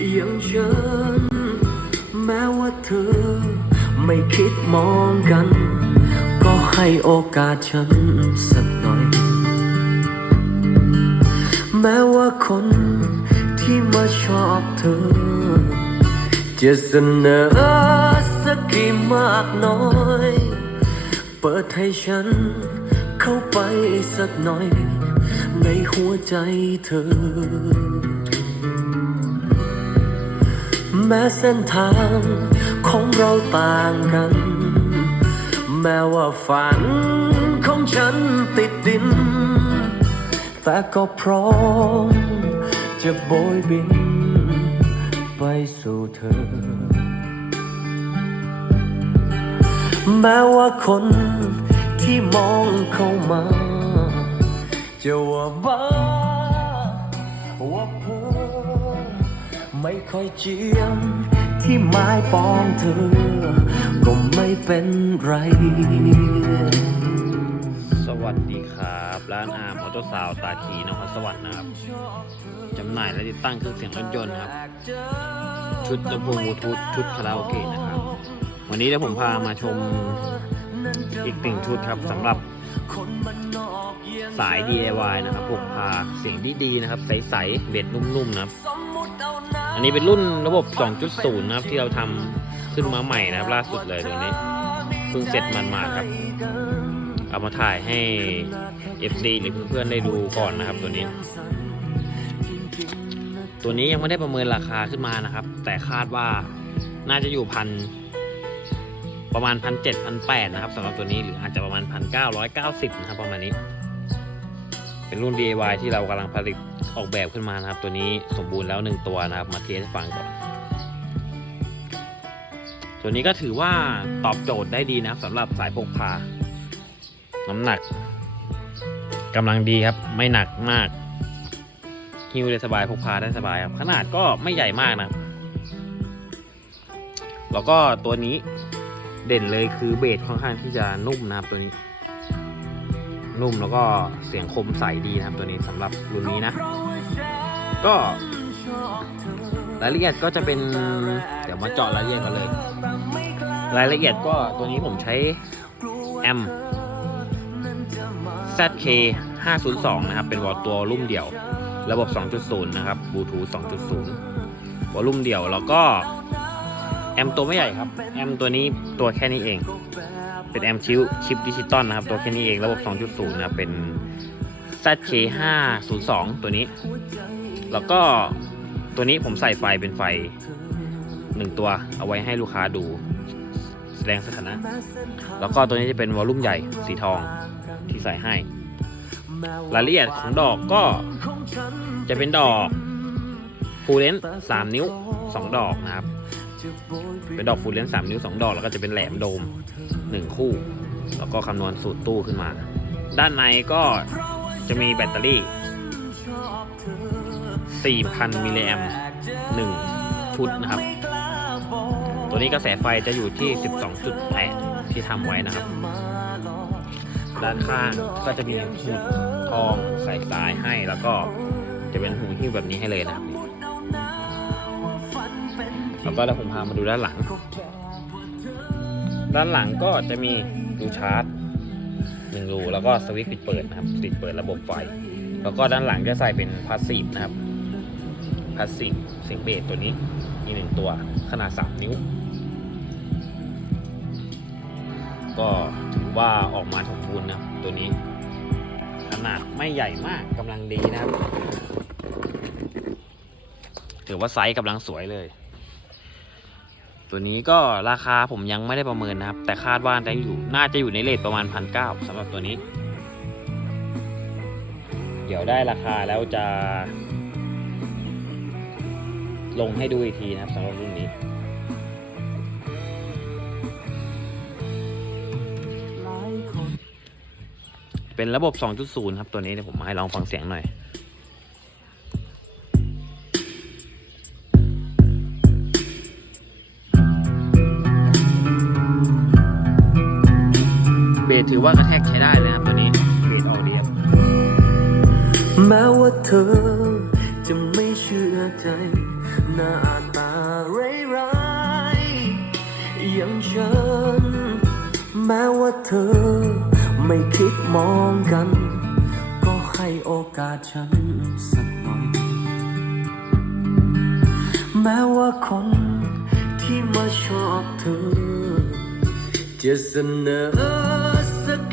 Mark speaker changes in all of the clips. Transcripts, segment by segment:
Speaker 1: อย่างฉัน แม้ว่าเธอไม่คิดมองกัน ก็ให้โอกาสฉันสักหน่อย แม้ว่าคนที่มาชอบเธอ จะเสนอสักกี่มากน้อย เปิดให้ฉันเข้าไปสักหน่อย ในหัวใจเธอ แม้เส้นทางของเราต่างกัน แม้ว่าฝันของฉันติดดิน แต่ก็พร้อมจะโบยบิน ไปสู่เธอ แม้ว่าคนที่มองเข้ามา จะว่าบ้าว่าพ้ ไม่ค่อยเจียมที่ไม้ปองเธอ ก็ไม่เป็นไร
Speaker 2: สวัสดีครับ ร้านอาร์มออโต้ซาวตาขีนครสวรรค์นะครับจำหน่ายและติดตั้งเครื่องเสียงรถยนต์ครับ ชุดลำโพงบลูทูธชุดคาราโอเกะนะครับ วันนี้เดี๋ยวผมพามาชมอีกหนึ่งชุดครับสำหรับสาย DIY นะครับพกพาเสียงดีๆนะครับ ใสๆเบสนุ่มๆนะครับ นนี้เป็นรุ่นระบบ 2.0 นะครับ ที่เราทำขึ้นมาใหม่นะครับ ล่าสุดเลยตัวนี้เพิ่งเสร็จมันมาครับ เอามาถ่ายให้ FC หรือเพื่อนๆได้ดูก่อนนะครับตัวนี้ ตัวนี้ยังไม่ได้ประเมินราคาขึ้นมานะครับ แต่คาดว่าน่าจะอยู่พันประมาณพันเจ็ดพันแปดนะครับสำหรับตัวนี้หรืออาจจะประมาณพันเก้าร้อยเก้าสิบนะครับประมาณนี้ เป็นรุ่น DIY ที่เรากำลังผลิตออกแบบขึ้นมานะครับ ตัวนี้สมบูรณ์แล้วหนึ่งตัวนะครับ มาเทสให้ฟังก่อน ตัวนี้ก็ถือว่าตอบโจทย์ได้ดีนะครับสำหรับสายพกพา น้ำหนักกำลังดีครับ ไม่หนักมากฮิ้วได้สบายพกพาได้สบายครับ ขนาดก็ไม่ใหญ่มากนะ แล้วก็ตัวนี้เด่นเลยคือเบสค่อนข้างที่จะนุ่มนะครับตัวนี้ นุ่มแล้วก็เสียงคมใสดีนะครับตัวนี้สำหรับรุ่นนี้นะ ก็รายละเอียดก็จะเป็นเดี๋ยวมาเจาะรายละเอียดกันเลย รายละเอียดก็ตัวนี้ผมใช้แอม ZK 502 นะครับ เป็นวอลตัวรุ่มเดี่ยว ระบบ 2.0 นะครับบลูทูธ2.0 วอลลุ่มเดี่ยวแล้วก็แอมตัวไม่ใหญ่ครับ แอมตัวนี้ตัวแค่นี้เอง เป็นแอมชิปชิปดิจิตอลนะครับ ตัวแค่นี้เองระบบ 2.0 นะครับ เป็น ZK 502 ตัวนี้ แล้วก็ตัวนี้ผมใส่ไฟเป็นไฟหนึ่งตัวเอาไว้ให้ลูกค้าดูแสดงสถานะ แล้วก็ตัวนี้จะเป็นวอลลุ่มใหญ่สีทองที่ใส่ให้ รายละเอียดของดอกก็จะเป็นดอกฟูลเลนสามนิ้วสองดอกนะครับ เป็นดอกฟูลเลนสามนิ้วสองดอก แล้วก็จะเป็นแหลมโดม หนึ่งคู่ แล้วก็คำนวณสูตรตู้ขึ้นมา ด้านในก็จะมีแบตเตอรี่ 4,000 มิลลิแอมหนึ่งชุดนะครับ ตัวนี้กระแสไฟจะอยู่ที่ 12.8 ที่ทำไว้นะครับ ด้านข้างก็จะมีหูทองใส่สายให้แล้วก็จะเป็นหูหิ้วแบบนี้ให้เลยนะครับ แล้วก็เดี๋ยวผมพามาดูด้านหลัง ด้านหลังก็จะมีรูชาร์จหนึ่งรูแล้วก็สวิตช์ปิดเปิดนะครับปิดเปิดระบบไฟ แล้วก็ด้านหลังจะใส่เป็นพาสซีฟนะครับพาสซีฟเสียงเบสตัวนี้อีกหนึ่งตัวขนาด 3 นิ้ว ก็ถือว่าออกมาสมบูรณ์นะตัวนี้ ขนาดไม่ใหญ่มากกำลังดีนะครับ ถือว่าไซส์กำลังสวยเลย ตัวนี้ก็ราคาผมยังไม่ได้ประเมินนะครับ แต่คาดว่าจะอยู่น่าจะอยู่ในเลทประมาณพันเก้าสำหรับตัวนี้ เดี๋ยวได้ราคาแล้วจะ ลงให้ดูอีกทีนะครับสำหรับรุ่นนี้เป็นระบบ 2.0 ครับ ตัวนี้เดี๋ยวผมมาให้ลองฟังเสียงหน่อย ถือว่ากระแทกใช้ได้เลยนะครับตัวนี้เบสออเรียบ
Speaker 1: แม้ว่าเธอจะไม่เชื่อใจหน้าตาร้ายๆอย่างฉัน แม้ว่าเธอไม่คิดมองกัน ก็ให้โอกาสฉันสักหน่อย แม้ว่าคนที่มาชอบเธอ จะเสนอ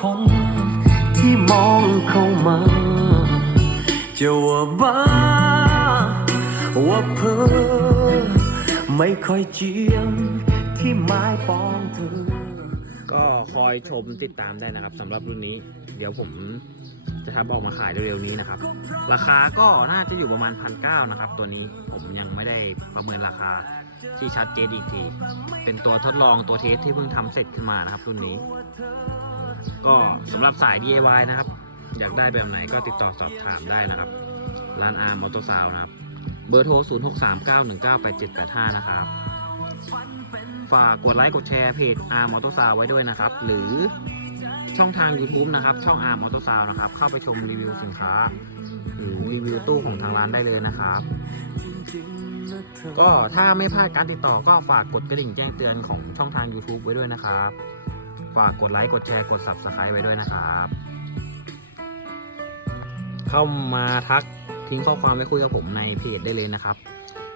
Speaker 1: คนที่มองเข้ามา จะว่าบ้า ว่าเพ้อไม่ค่อยเจียมที่ไม้ปองเธอ
Speaker 2: ก็คอยชมติดตามได้นะครับสำหรับรุ่นนี้ เดี๋ยวผมจะทำออกมาขายเร็วๆนี้นะครับ ราคาก็น่าจะอยู่ประมาณพันเนะครับ ตัวนี้ผมยังไม่ได้ประเมินราคาที่ชัดเจนอีกที เป็นตัวทดลองตัวเทสที่เพิ่งทำเสร็จขึ้นมานะครับรุ่นนี้ ก็สำหรับสาย DIY นะครับ อยากได้แบบไหนก็ติดต่อสอบถามได้นะครับ ร้านอาร์มอเตอร์ซาวนะครับ เบอร์โทร 0639198785 นะครับ ฝากกดไลค์กดแชร์เพจอาร์มอเตอร์ซาวไว้ด้วยนะครับ หรือช่องทาง YouTube นะครับ ช่องอาร์มอเตอร์ซาวนะครับ เข้าไปชมรีวิวสินค้า หรือรีวิวตู้ของทางร้านได้เลยนะครับก็ถ้าไม่พลาดการติดต่อก็ฝากกดกระดิ่งแจ้งเตือนของช่องทาง YouTube ไว้ด้วยนะครับ ฝากกดไลค์กดแชร์กด Subscribe ไว้ด้วยนะครับ เข้ามาทักทิ้งข้อความไว้คุยกับผมในเพจได้เลยนะครับ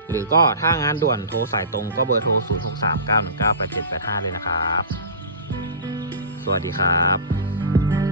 Speaker 2: หรือก็ถ้างานด่วนโทรสายตรงก็เบอร์โทร 0 6 3 9 1 9 8 7 8 5 เลยนะครับ สวัสดีครับ